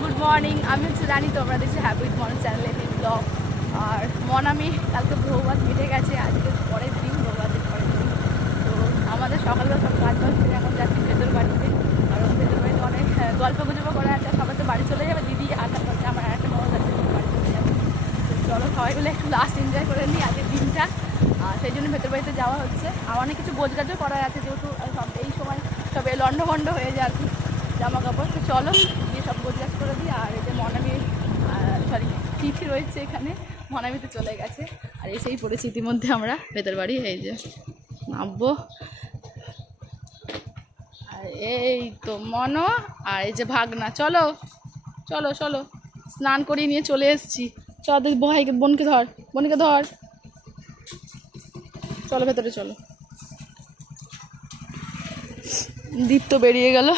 Good morning আমি হচ্ছে জানি তোমরা দেখছি হ্যাপি উইথ মর্নিং চ্যানেলে ব্লগ আর মন আমি কালকে ভোগবাদ মিটে গেছে আজকে পরের দিন ভোগবাদের পরের দিন। তো আমাদের সকালবেলা সব কাজ বাজ এখন যাচ্ছি ভেতর বাড়িতে। কারণ ভেতর বাড়িতে অনেক আহ, গল্প গুজব করা আছে সবাই তো বাড়ি চলে যাবে দিদি আর তারপরে আমার একটা মহল আছে ও বাড়ি চলে যাবে তো চলো সবাই মিলে একটু লাস্ট এনজয় করে নিই আজকের দিনটা আর সেই জন্য ভেতর বাড়িতে যাওয়া হচ্ছে। আর অনেক কিছু বোঝগাজও করা আছে যেহেতু সব এই সময় সব এই লন্ডভন্ড হয়ে যায় আর কি জামা কাপড় তো চলো, গিয়ে সব গোজগাছ করে দিই। আর এই যে মনামি সরি তিথি রয়েছে এখানে, মনামিতে চলে গেছে। আর এসেই পড়েছি ইতিমধ্যে আমরা, ভেতর বাড়ি, এই যে নামবো। আর এই তো মন, আর এই যে ভাগনা। চলো চলো চলো, স্নান করিয়ে নিয়ে চলে এসেছি। চল বোনকে ধর বোনকে ধর। চলো ভেতরে চলো। দীপ তো বেরিয়ে গেল।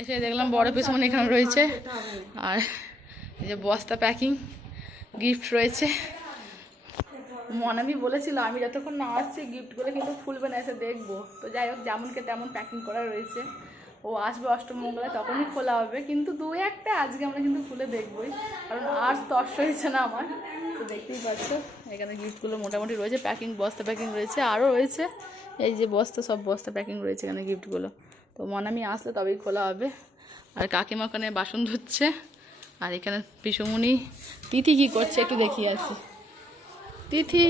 এসে দেখলাম বড় পিছনে এখানে রয়েছে। আর এই যে বস্তা প্যাকিং গিফট রয়েছে। মনামি বলেছিল, আমি যতক্ষণ না আসছি গিফটগুলো কিন্তু খুলবে না, এসে দেখব। তো যাই হোক, যেমনকে তেমন প্যাকিং করা রয়েছে। ও আসবে অষ্টমঙ্গলায় তখনই খোলা হবে। কিন্তু দু একটা আজকে আমরা কিন্তু খুলে দেখবোই। কারণ আর তর্স হয়েছে না আমার। তো দেখতেই পাচ্ছ, এখানে গিফটগুলো মোটামুটি রয়েছে। প্যাকিং বস্তা প্যাকিং রয়েছে আরও রয়েছে। এই যে বস্তা, সব বস্তা প্যাকিং রয়েছে এখানে গিফটগুলো তো মনামি আসলে তবেই খোলা হবে। আর কাকিমা ওখানে বাসন ধুচ্ছে। আর এখানে পিসুমণি তিথি কী করছে একটু দেখিয়ে আসি তিথি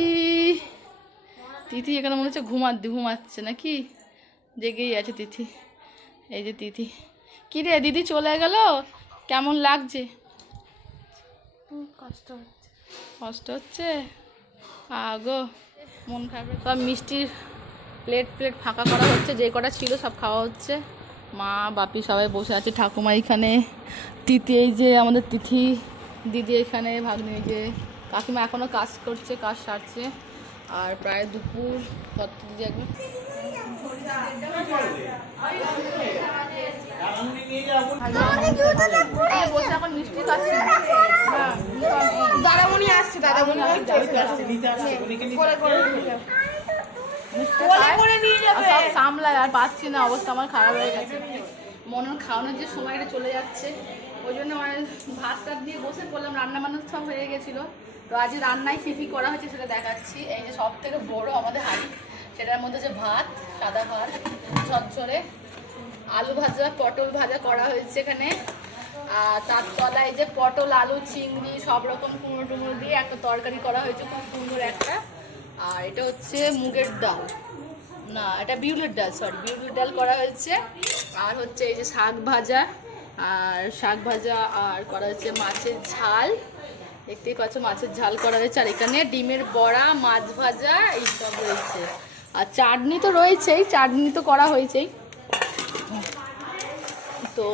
তিথি এখানে মনে হচ্ছে ঘুমা ঘুমাচ্ছে নাকি? জেগেই আছে তিথি। এই যে তিথি কী রে দিদি চলে গেল? কেমন লাগছে? কষ্ট হচ্ছে। কষ্ট হচ্ছে? আগো মন খারাপ সব মিষ্টির প্লেট প্লেট ফাঁকা করা হচ্ছে যে কটা ছিল সব খাওয়া হচ্ছে। মা বাপি সবাই বসে আছে ঠাকুমা এখানে। তিথি এই যে আমাদের তিথি দিদি এখানে ভাগ্নে এই যে। কাকিমা এখনও কাজ করছে কাজ সারছে। আর প্রায় দুপুর কত দিদি একবার? দাদামণি আসছে, দাদামণি মিষ্টি আর পাচ্ছি না, অবস্থা আমার খারাপ হয়ে গেছে। মনের খাওয়ানোর যে সময়টা চলে যাচ্ছে, ওই জন্য আমার ভাত টাত দিয়ে বসে পড়লাম রান্না বান্না সব হয়ে গেছিল। তো আজ রান্নায় কী কী করা হয়েছে সেটা দেখাচ্ছি। এই যে সব থেকে বড় আমাদের হাঁড়ি। সেটার মধ্যে যে ভাত, সাদা ভাত, ঝরঝরে, আলু ভাজা, পটল ভাজা করা হয়েছে এখানে। আর তার তলায় যে পটল, আলু, চিংড়ি, সব রকম কুমড়ো টুমড়ো দিয়ে একটা তরকারি করা হয়েছে, খুব সুন্দর একটা। আর এটা হচ্ছে মুগের ডাল। না, এটা বিউলির ডাল সরি বিউলির ডাল করা হয়েছে। আর হচ্ছে এই যে শাক ভাজা, আর শাক ভাজা আর করা হচ্ছে মাছের ঝাল। দেখতেই পাচ্ছ মাছের ঝাল করা হয়েছে। আর এখানে ডিমের বড়া, মাছ ভাজা এইসব রয়েছে। আর চাটনি তো রয়েছেই চাটনি তো করা হয়েছেই। তো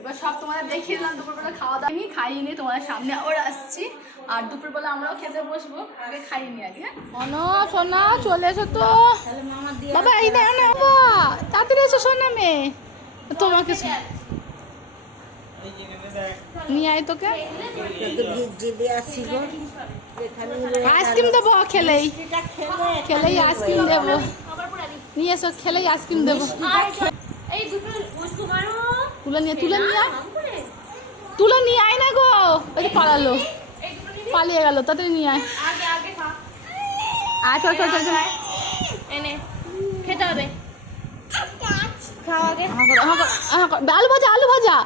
এবার সব তোমাদের দেখিয়ে দিলাম দুপুরবেলা খাওয়া দাওয়া নিয়ে খাইয়ে নিয়ে তোমাদের সামনে আবার আসছি। আর দুপুরবেলা আমরাও খেতে বসবো আগে খাইয়ে নিই আগে। হ্যাঁ অনো সোনা চলে এসো তো। বাবা এই দেখো না বাবা তাড়াতাড়ি এসো সোনা মেয়ে। তোমাকে নিয়ে আয় তোকে আইসক্রিম দেবো খেলেই খেলেই আইসক্রিম দেবো নিয়ে এসো খেলেই আইসক্রিম দেবো তুলে নিয়ে তুলে নিয়ে তুলে নিয়ে আয় না গো ওই যে পালালো পালিয়ে গেল তাড়াতাড়ি নিয়ে আয় আয় চল চল চল এনে খেতে হবে আলু ভাজা আলু ভাজা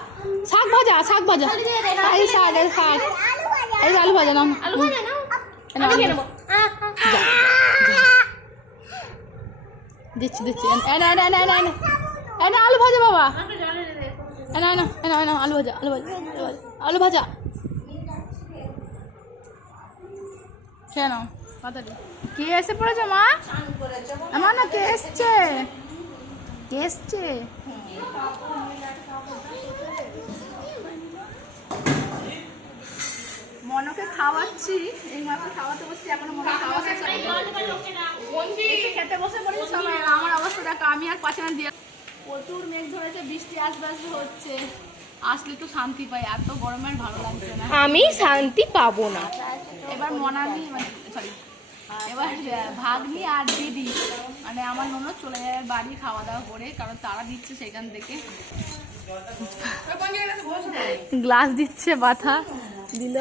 শাক ভাজা শাক ভাজা। এই শাক এই শাক। এই আলু ভাজা নাও আলু ভাজা নাও। দিচ্ছি দিচ্ছি। আলু ভাজা বাবা। আলু ভাজা আলু ভাজা আলু ভাজা খেয়ে কে এসে পড়েছে মা? আমার না কে এসছে? কে এসছে মনকে খাওয়াচ্ছি এই মাত্র খাওয়াতে বসছি এখনও মনে খাওয়া শেষ খেতে বসে পড়েছি সবাই আমার অবস্থা দেখো আমি আর পাশে না দিয়ে প্রচুর মেঘ ধরেছে বৃষ্টি আসবে আসবে হচ্ছে। আসলে একটু শান্তি পাই এত গরমে আর ভালো লাগছে না। আমি শান্তি পাবো না। এবার মনালি সরি এবার ভাগ্নি আর দিদি মানে আমার ননদ চলে যাবে বাড়ি খাওয়া দাওয়া করে কারণ তারা দিচ্ছে সেখান থেকে। গ্লাস দিচ্ছে মাথা দিল।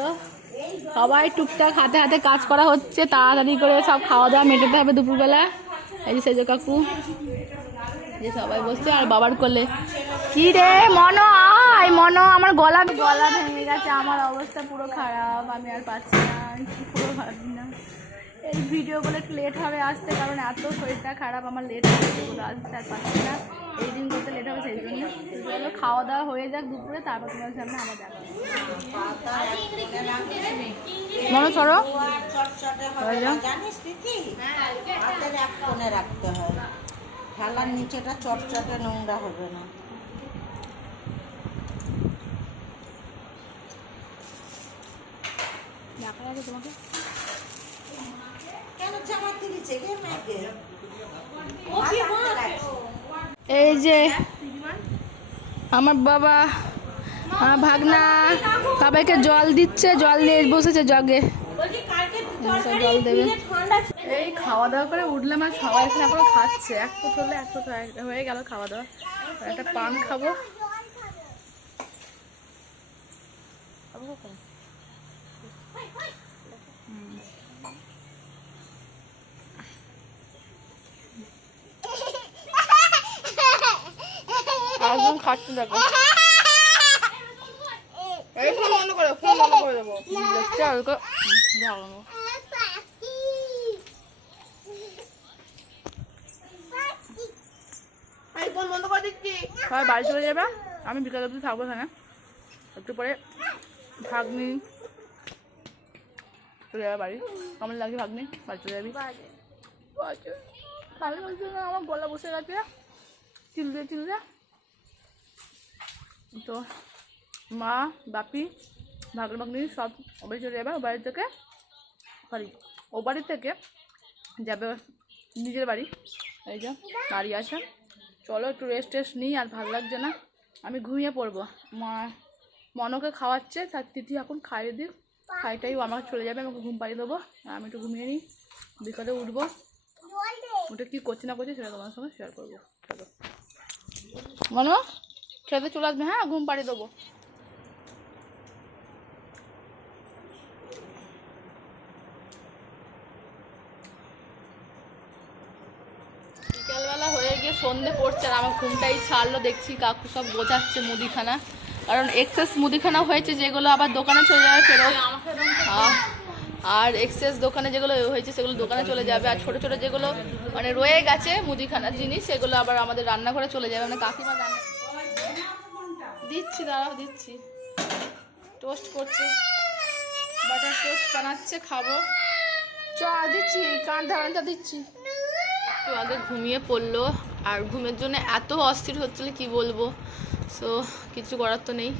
সবাই টুকটাক হাতে হাতে কাজ করা হচ্ছে, তাড়াতাড়ি করে সব খাওয়া দাওয়া মেটাতে হবে দুপুরবেলা। এই যে সেজ কাকু যে সবাই বসছে, আর বাবার কোলে। কি রে মনো, আয়, মনো, আমার গলা গলা ভেঙে গেছে, আমার অবস্থা পুরো খারাপ, আমি আর পাচ্ছি না পুরো ভাবি না। এই ভিডিওগুলো একটু লেট হবে আসতে কারণ এত শরীরটা খারাপ আমার লেট হবে যেগুলো আসতে আর পাচ্ছি না। এই দিন করতে লেট হবে সেই জন্য। এগুলো খাওয়া দাওয়া হয়ে যাক দুপুরে তারপর তোমার সামনে আমার দেখা মনে সরো জানিস রাখতে হয়। থালার নিচেটা চটচটে নোংরা হবে না। দেখা যাবে তোমাকে কেন জামাতে দিচ্ছে কে মেয়েকে এই যে আমার বাবা, আমার ভাগনা সবাইকে জল দিচ্ছে, জল দিয়ে বসেছে জগে। জল দেবে এই খাওয়া দাওয়া করে উঠলাম আর সবাই এখানে এখনও খাচ্ছে। এক তো চললে এক হয়ে গেল খাওয়া দাওয়া। একটা পান খাব খাব কখন? হুম। একদম খাচ্ছে দেখো এই ফোন বন্ধ করে ফোন বন্ধ করে দেবো ঝাড়ানো সবাই বাড়ি চলে যাবে আমি বিকাল অবধি থাকব এখানে একটু পরে ভাগ্নি চলে যাবে বাড়ি কেমন লাগে ভাগ্নি বাড়ি চলে যাবি ভালো লাগছে আমার গলা বসে গেছে চিলতে চিলতে তো মা, বাপি, ভাগ্নি ভাগ্নি সব বাড়ি চলে যাবে, ও বাড়ি থেকে সরি, ও বাড়ি থেকে যাবে নিজের বাড়ি। এই যে বাড়ি আসে চলো একটু রেস্ট টেস্ট নিই, আর ভালো লাগছে না। আমি ঘুমিয়ে পড়ব। মা মনকে খাওয়াচ্ছে, তার তিথি এখন খাইয়ে দিই খাইটাই আমাকে চলে যাবে, আমাকে ঘুম পাড়িয়ে দেবো। আমি একটু ঘুমিয়ে নিই। বিকালে উঠবো। ওটা কী করছি না করছি সেটা তোমার সঙ্গে শেয়ার করব। চলো। মনো? খেতে চলে আসবে হ্যাঁ? ঘুম পাড়িয়ে দেবো। সন্ধে পড়ছে আর আমার ঘুমটাই ছাড়লো, দেখছি কাকু সব গোছাচ্ছে মুদিখানা। কারণ এক্সেস মুদিখানা হয়েছে যেগুলো আবার দোকানে চলে যাবে ফেরত। আর এক্সেস দোকানে যেগুলো হয়েছে সেগুলো দোকানে চলে যাবে। আর ছোট ছোট যেগুলো মানে রয়ে গেছে মুদিখানার জিনিস, সেগুলো আবার আমাদের রান্নাঘরে চলে যাবে। মানে কাকিমা রান্না দিচ্ছি, দাঁড়াও দিচ্ছি। টোস্ট করছে। বাটার টোস্ট বানাচ্ছে, খাব। চা দিচ্ছি, কান ধারণটা দিচ্ছি। তো আগে ঘুমিয়ে পড়ল, আর ঘুমের জন্য এত অস্থির হচ্ছিল, কি বলব? সো কিছু করার তো নেই।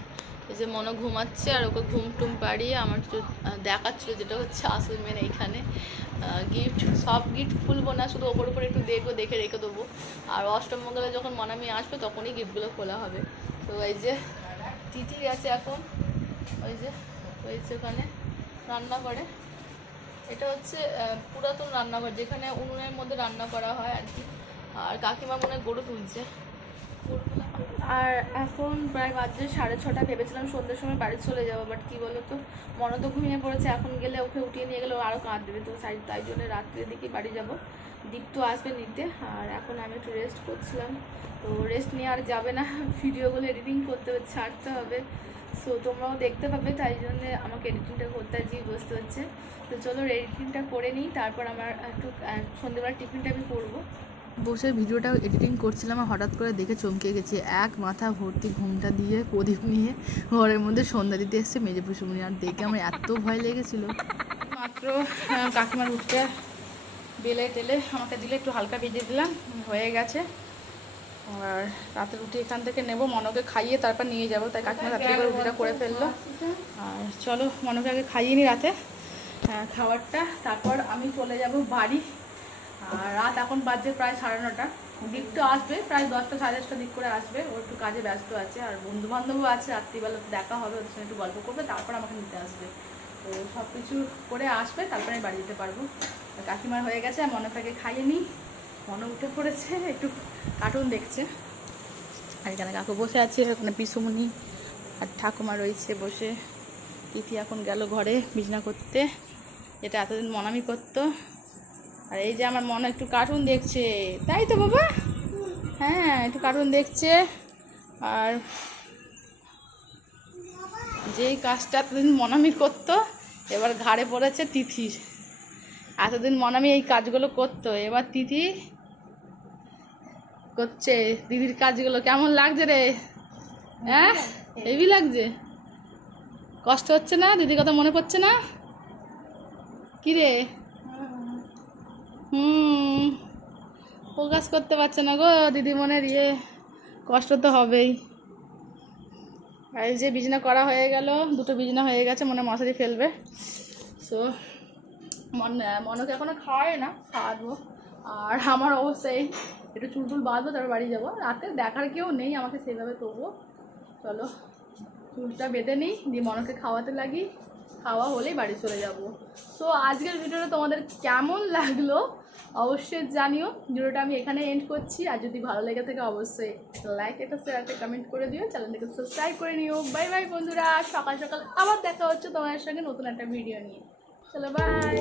এই যে মনে ঘুমাচ্ছে আর ওকে ঘুম টুম পাড়িয়ে আমার দেখাচ্ছিল যেটা হচ্ছে আসল মেন এইখানে গিফট সব গিফট খুলবো না, শুধু ওপর উপর একটু দেখব, দেখে রেখে দেবো। আর অষ্টমঙ্গলে যখন মনামি আসবে, তখনই গিফটগুলো খোলা হবে। তো এই যে তিথি গেছে এখন, ওই যে ওই যে ওখানে রান্না করে এটা হচ্ছে পুরাতন রান্নাঘর, যেখানে উনুনের মধ্যে রান্না করা হয় আর কি। আর কাকিমা মনে হয় গরু তুলছে। আর এখন প্রায় বাজে সাড়ে ছটা, ভেবেছিলাম সন্ধ্যের সময় বাড়ি চলে যাব বাট কি বলো তো মনে তো ঘুমিয়ে পড়েছে, এখন গেলে ওকে উঠিয়ে নিয়ে গেলে ও আরও কাঁদ দেবে তো তাই তাই জন্য রাত্রের দিকে বাড়ি যাব। তো আসবে নিতে, আর এখন আমি একটু রেস্ট করছিলাম, তো রেস্ট নিয়ে আর যাবে না ভিডিওগুলো এডিটিং করতে হবে, ছাড়তে হবে। সো তোমরাও দেখতে পাবে, তাই জন্য আমাকে এডিটিংটা করতে আজকে বসতে হচ্ছে। তো চলো এডিটিংটা করে নিই, তারপর আমার একটু সন্ধ্যেবেলা টিফিনটা আমি করব। বসে ভিডিওটা এডিটিং করছিলাম আর হঠাৎ করে দেখে চমকে গেছি। এক মাথা ভর্তি ঘুমটা দিয়ে প্রদীপ নিয়ে ঘরের মধ্যে সন্ধ্যা দিতে এসছে মেজে পুষুমনি আর দেখে আমার এত ভয় লেগেছিল। মাত্র কাকিমার উঠতে বেলে টেলে আমাকে দিলে একটু হালকা ভেজে দিলাম, হয়ে গেছে। আর রাতে রুটি এখান থেকে নেব, মনকে খাইয়ে তারপর নিয়ে যাব। তাই কাকিমা রাতে করে রুটিটা করে ফেলল। আর চলো, মনকে আগে খাইয়ে নি রাতে খাবারটা। তারপর আমি চলে যাব বাড়ি। রাত এখন বাজে প্রায় সাড়ে নটা। দিক দিকটা আসবে, প্রায় দশটা, সাড়ে দশটা দিক করে আসবে। ও একটু কাজে ব্যস্ত আছে আর বন্ধু বান্ধবও আছে। রাত্রিবেলা দেখা হবে, ওদের সঙ্গে একটু গল্প করবে, তারপর আমাকে নিতে আসবে। তো সব কিছু করে আসবে, তারপরে আমি বাড়ি যেতে পারব। কাকিমার হয়ে গেছে আর মনেটাকে খাইয়ে নিই। মনে উঠে পড়েছে, একটু কার্টুন দেখছে। আর এখানে কাকু বসে আছে, ওখানে পিসুমণি আর ঠাকুমা রয়েছে বসে। তিথি এখন গেল ঘরে বিছনা করতে। এটা এতদিন মনামি করতো। আর এই যে আমার মনে একটু কার্টুন দেখছে। তাই তো বাবা? হ্যাঁ একটু কার্টুন দেখছে। আর যেই কাজটা এতদিন মনামি করতো, এবার ঘাড়ে পড়েছে তিথির এতদিন মনামি এই কাজগুলো করতো, এবার তিথি করছে। দিদির কাজগুলো কেমন লাগছে রে? হ্যাঁ হেভি লাগছে। কষ্ট হচ্ছে না? দিদির কথা মনে পড়ছে না? কি রে? হুম। ফোকাস করতে পারছে না গো দিদি মনের ইয়ে কষ্ট তো হবেই। আর যে বিছনা করা হয়ে গেল, দুটো বিছনা হয়ে গেছে, মনে মশারি ফেলবে। সো মন, মনকে এখনও খাওয়ায় না, খাওয়াবো। আর আমার অবস্থায় একটু চুল টুল বাঁধবো, তারপর বাড়ি যাব। রাতে দেখার কেউ নেই, আমাকে সেভাবে তবুও। চলো, চুলটা বেঁধে নিই, দিয়ে মনকে খাওয়াতে লাগি। খাওয়া হলেই বাড়ি চলে যাব। তো আজকের ভিডিওটা তোমাদের কেমন লাগল? অবশ্যই জানিও। ভিডিওটা আমি এখানে এন্ড করছি। আর যদি ভালো লেগে থাকে অবশ্যই লাইক একটা শেয়ার একটা কমেন্ট করে দিও। চ্যানেলটাকে সাবস্ক্রাইব করে নিও। বাই বাই বন্ধুরা। সকাল সকাল আবার দেখা হচ্ছে তোমাদের সঙ্গে নতুন একটা ভিডিও নিয়ে। চলো বাই